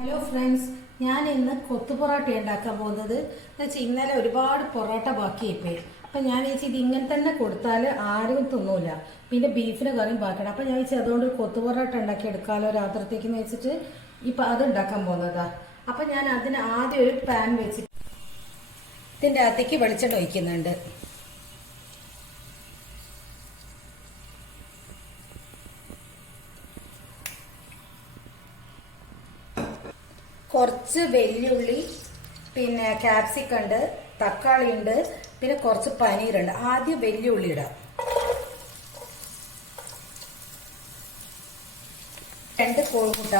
Hello friends ഞാൻ ഇന്ന് കൊത്തു പൊറോട്ട ഉണ്ടാക്കാൻ പോകുന്നത്. എന്നുവെച്ചാൽ ഇന്നലെ ഒരുപാട് പൊറോട്ട ബാക്കിയായിപ്പോയി. അപ്പം ഞാൻ ചേച്ചി ഇത് ഇങ്ങനെ തന്നെ കൊടുത്താൽ ആരും തിന്നൂല. പിന്നെ ബീഫിന് കറിയും ബാക്കി അപ്പം ഞാൻ ചേച്ചി അതുകൊണ്ട് കൊത്തു പൊറോട്ട ഉണ്ടാക്കി എടുക്കാമല്ലോ രാത്രിത്തേക്ക് എന്ന് വെച്ചിട്ട് ഇപ്പം അത് ഉണ്ടാക്കാൻ പോകുന്നതാ. അപ്പം ഞാൻ അതിന് ആദ്യം ഒരു പാൻ വെച്ചിട്ട് ഇതിന്റെ അകത്തേക്ക് വെളിച്ചെണ്ണ ഒഴിക്കുന്നുണ്ട്. കുറച്ച് വെല്ലുള്ളി പിന്നെ ക്യാപ്സിക്കം ഉണ്ട് തക്കാളി ഉണ്ട് പിന്നെ കുറച്ച് പനീറുണ്ട് ആദ്യം വെല്ലുള്ളി ഇടാം. രണ്ട് കോഴിമുട്ട.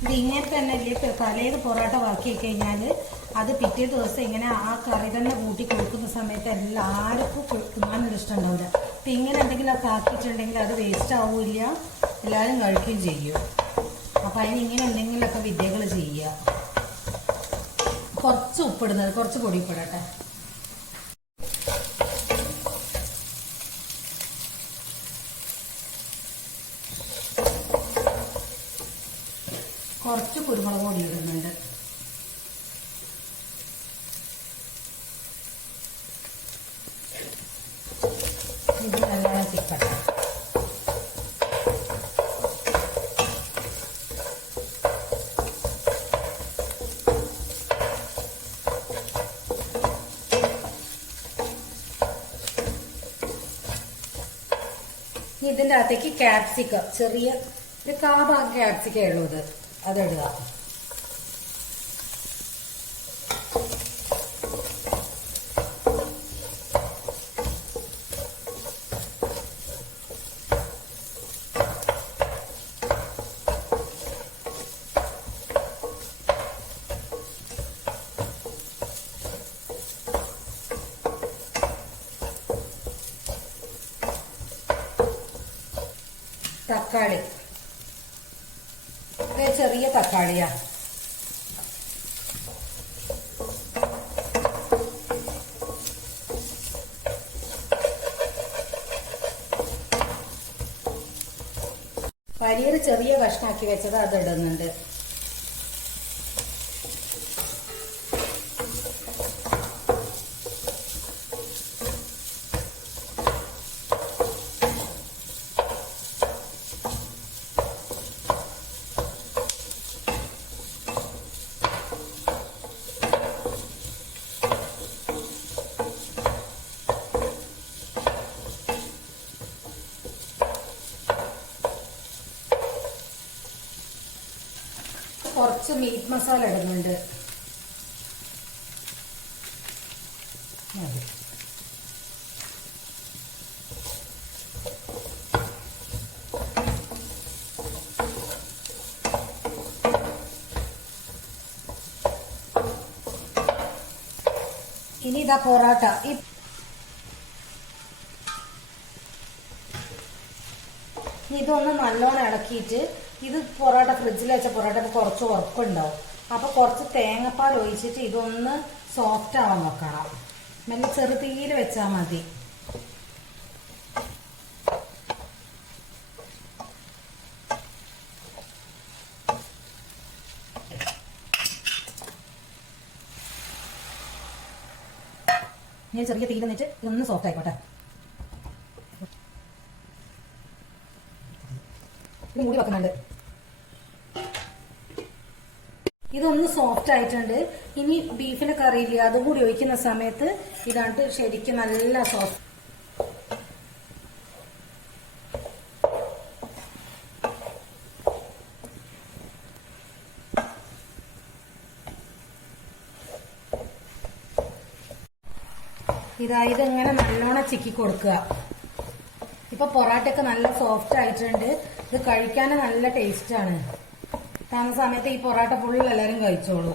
ഇത് ഇങ്ങനെ തന്നെ അല്ലേ തലേന്ന് പൊറോട്ട ബാക്കി കഴിഞ്ഞാൽ അത് പിറ്റേ ദിവസം ഇങ്ങനെ ആ കറി തന്നെ കൂട്ടി കൊടുക്കുന്ന സമയത്ത് എല്ലാവർക്കും തിന്നാനൊരു ഇഷ്ടം ഉണ്ടാവില്ല. അപ്പം ഇങ്ങനെ എന്തെങ്കിലും ഒക്കെ ആക്കിയിട്ടുണ്ടെങ്കിൽ അത് വേസ്റ്റ് ആവില്ല. എല്ലാവരും കഴിക്കുകയും ചെയ്യും. അപ്പം അതിന് ഇങ്ങനെ എന്തെങ്കിലുമൊക്കെ വിദ്യകൾ ചെയ്യുക. കുറച്ച് ഉപ്പിടുന്നത് കുറച്ച് പൊടി ഉപ്പിടട്ടെ കുറച്ച് കുരുമുളക് പൊടി ഇടുന്നുണ്ട്. ഇത് നല്ലോണം ചിക്കട്ടെ ഇതിന്റെ അകത്തേക്ക് ക്യാപ്സിക്കം ചെറിയ ഒരു കാ ഭാഗം ഉള്ളൂ ഇത്. അതിടുക തക്കാളി ഇത് ചെറിയ തക്കാളിയാ. പനീർ ചെറിയ കഷ്ണാക്കി വെച്ചത് അത് ഇടുന്നുണ്ട്. കുറച്ച് മീറ്റ് മസാല ഇടുന്നുണ്ട്. ഇനി ഇതാ പൊറോട്ട ഈ ഇതൊന്ന് നല്ലോണം ഇളക്കിയിട്ട് ഇത് പൊറോട്ട ഫ്രിഡ്ജിൽ വെച്ച പൊറോട്ട കുറച്ച് ഉറപ്പുണ്ടാവും. അപ്പൊ കുറച്ച് തേങ്ങാപ്പാൽ ഒഴിച്ചിട്ട് ഇതൊന്ന് സോഫ്റ്റ് ആവാൻ നോക്കണം മെല്ലെ ചെറുതീയിൽ വെച്ചാൽ മതി. ഞാൻ ചെറിയ തീയിൽ നിന്നിട്ട് ഇതൊന്ന് സോഫ്റ്റ് ആയിക്കോട്ടെ. ഇത് മൂടി വെക്കുന്നുണ്ട്. ഇതൊന്ന് സോഫ്റ്റ് ആയിട്ടുണ്ട്. ഇനി ബീഫിന് കറിയില്ല അതും കൂടി ഒഴിക്കുന്ന സമയത്ത് ഇതാണ്ട് ശരിക്കും നല്ല സോഫ്റ്റ് ഇതായത് ഇങ്ങനെ നല്ലോണം ചിക്കി കൊടുക്കുക. ഇപ്പൊ പൊറാട്ടയൊക്കെ നല്ല സോഫ്റ്റ് ആയിട്ടുണ്ട്. ഇത് കഴിക്കാൻ നല്ല ടേസ്റ്റ് ഉണ്ടാക്കുന്ന സമയത്ത് ഈ പൊറോട്ട ഫുള്ള് എല്ലാവരും കഴിച്ചോളൂ.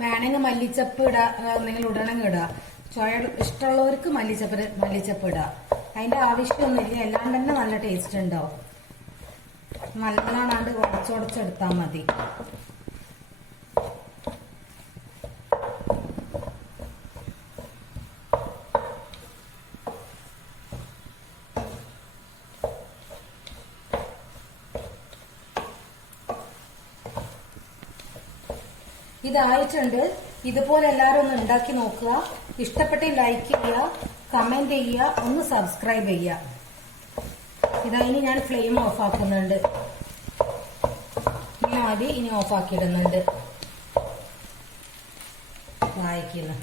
വേണമെങ്കിൽ മല്ലിച്ചപ്പ് ഇടാ എന്തെങ്കിലും ഇടണമെങ്കിൽ ഇടുക ചുഴ ഇഷ്ടമുള്ളവർക്ക് മല്ലിച്ചപ്പ് മല്ലിച്ചപ്പ് ഇടുക അതിന്റെ ആവശ്യമൊന്നുമില്ല എല്ലാം തന്നെ നല്ല ടേസ്റ്റ് ഉണ്ടാവും. നല്ലോണാണ്ട് ഉടച്ചുടച്ചെടുത്താൽ മതി. ഇതായിട്ടുണ്ട് ഇതുപോലെ എല്ലാവരും ഒന്ന് ഉണ്ടാക്കി നോക്കുക. ഇഷ്ടപ്പെട്ട ലൈക്ക് ചെയ്യുക കമന്റ് ചെയ്യുക ഒന്ന് സബ്സ്ക്രൈബ് ചെയ്യുക. ഇതായി ഞാൻ ഫ്ലെയിം ഓഫ് ആക്കുന്നുണ്ട്. ഇനി ആദ്യം ഇനി ഓഫ് ആക്കിയിടുന്നുണ്ട്. വായിക്കുന്നു.